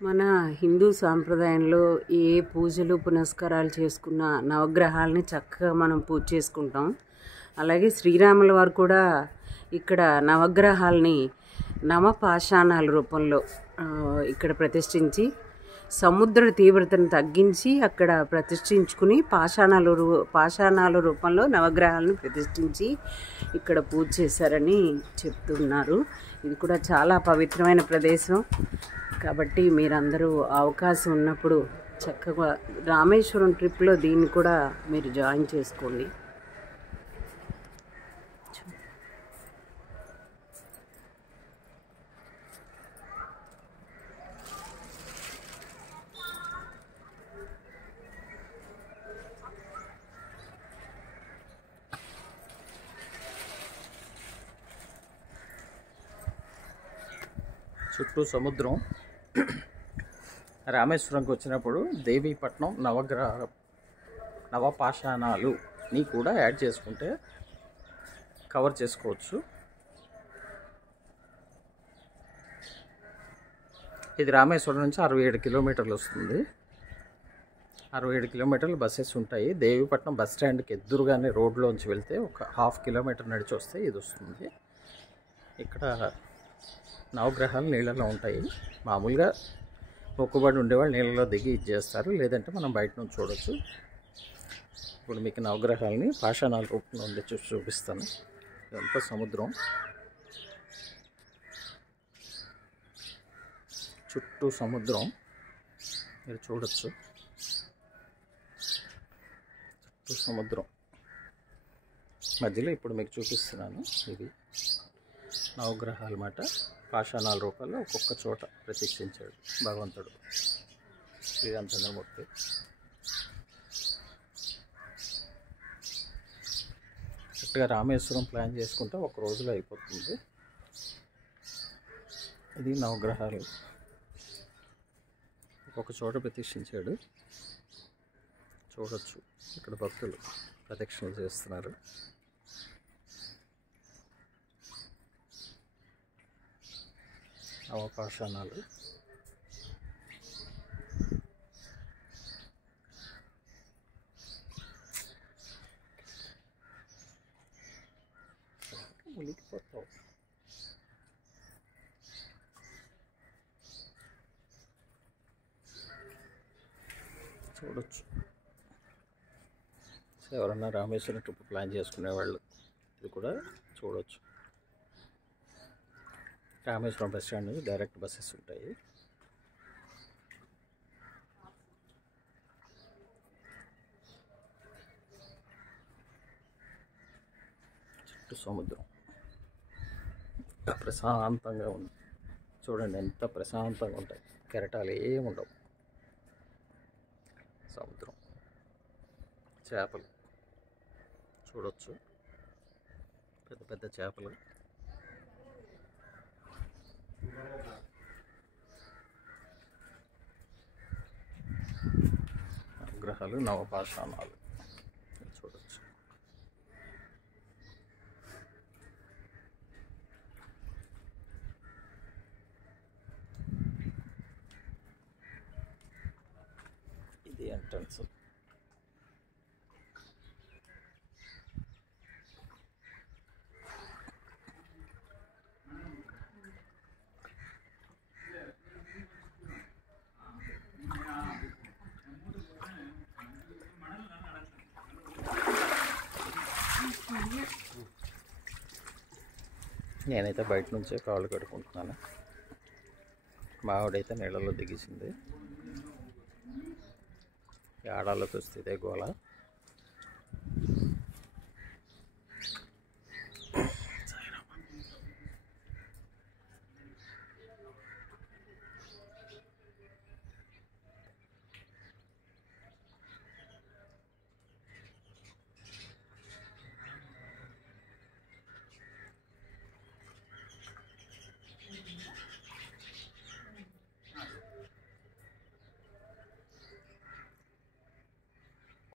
మన హిందూ సాంప్రదాయంలో ఏ పూజలు పునస్కారాలు చేసుకున్న నవగ్రహాలని చక్కగా మనం పూజ చేసుకుంటాం. అలాగే శ్రీరాముల వారు కూడా ఇక్కడ నవగ్రహాలని నవపాషాణాల రూపంలో ఇక్కడ ప్రతిష్ఠించి సముద్ర తీవ్రతను తగ్గించి అక్కడ ప్రతిష్ఠించుకుని పాషాణాల రూపంలో నవగ్రహాలను ప్రతిష్ఠించి ఇక్కడ పూజ చేశారని చెప్తున్నారు. ఇది కూడా చాలా పవిత్రమైన ప్రదేశం కాబట్టి మీరందరూ అవకాశం ఉన్నప్పుడు చక్కగా రామేశ్వరం ట్రిప్లో దీన్ని కూడా మీరు జాయిన్ చేసుకోండి. చుట్టూ సముద్రం. రామేశ్వరంకి వచ్చినప్పుడు దేవీపట్నం నవపాషాణాలుని కూడా యాడ్ చేసుకుంటే కవర్ చేసుకోవచ్చు. ఇది రామేశ్వరం నుంచి 67 కిలోమీటర్లు వస్తుంది. 67 కిలోమీటర్లు బస్సెస్ ఉంటాయి. దేవీపట్నం బస్ స్టాండ్కి ఎదురుగానే రోడ్లోంచి వెళ్తే ఒక 1/2 కిలోమీటర్ నడిచి వస్తే ఇది వస్తుంది. ఇక్కడ నవగ్రహాలు నీళ్ళలో ఉంటాయి. మామూలుగా మొక్కుబడి ఉండేవాళ్ళు నీళ్ళలో దిగి ఇచ్చేస్తారు, లేదంటే మనం బయట నుంచి చూడవచ్చు. ఇప్పుడు మీకు నవగ్రహాలని పాషాణాల రూపంలో ఉండి చూపిస్తాను. ఇదంతా సముద్రం, చుట్టూ సముద్రం మీరు చూడవచ్చు. చుట్టూ సముద్రం మధ్యలో ఇప్పుడు మీకు చూపిస్తున్నాను. ఇవి నవగ్రహాలు మాట పాషాణాల రూపాల్లో ఒక్కొక్క చోట ప్రతిష్ఠించాడు భగవంతుడు శ్రీరామచంద్రమూర్తి. కరెక్ట్గా రామేశ్వరం ప్లాన్ చేసుకుంటే ఒక రోజులో అయిపోతుంది. ఇది నవగ్రహాలు ఒక్కొక్క చోట ప్రతిష్ఠించాడు. చూడొచ్చు, ఇక్కడ భక్తులు ప్రదక్షిణలు చేస్తున్నారు. నవపాషాణాలు మునిగిపోతావు. చూడొచ్చు. ఎవరన్నా రామేశ్వరం ట్రిప్ ప్లాన్ చేసుకునేవాళ్ళు ఇది కూడా చూడవచ్చు. రామేశ్వరం బస్ స్టాండ్ నుంచి డైరెక్ట్ బస్సెస్ ఉంటాయి. చుట్టూ సముద్రం ప్రశాంతంగా ఉంది. చూడండి ఎంత ప్రశాంతంగా ఉంటాయి, కెరటాలు ఏముండవు. సముద్రం, చేపలు చూడవచ్చు, పెద్ద పెద్ద చేపలు. నవగ్రహాలు నవపాషాణాలు చూడవచ్చు. ఇది ఎంట్రన్స్. నేనైతే బయట నుంచే కాళ్ళు కడుక్కుంటున్నాను. మా ఆవిడైతే నీళ్ళలో దిగేసింది. ఆడాలోకి వస్తే ఇదే గోల.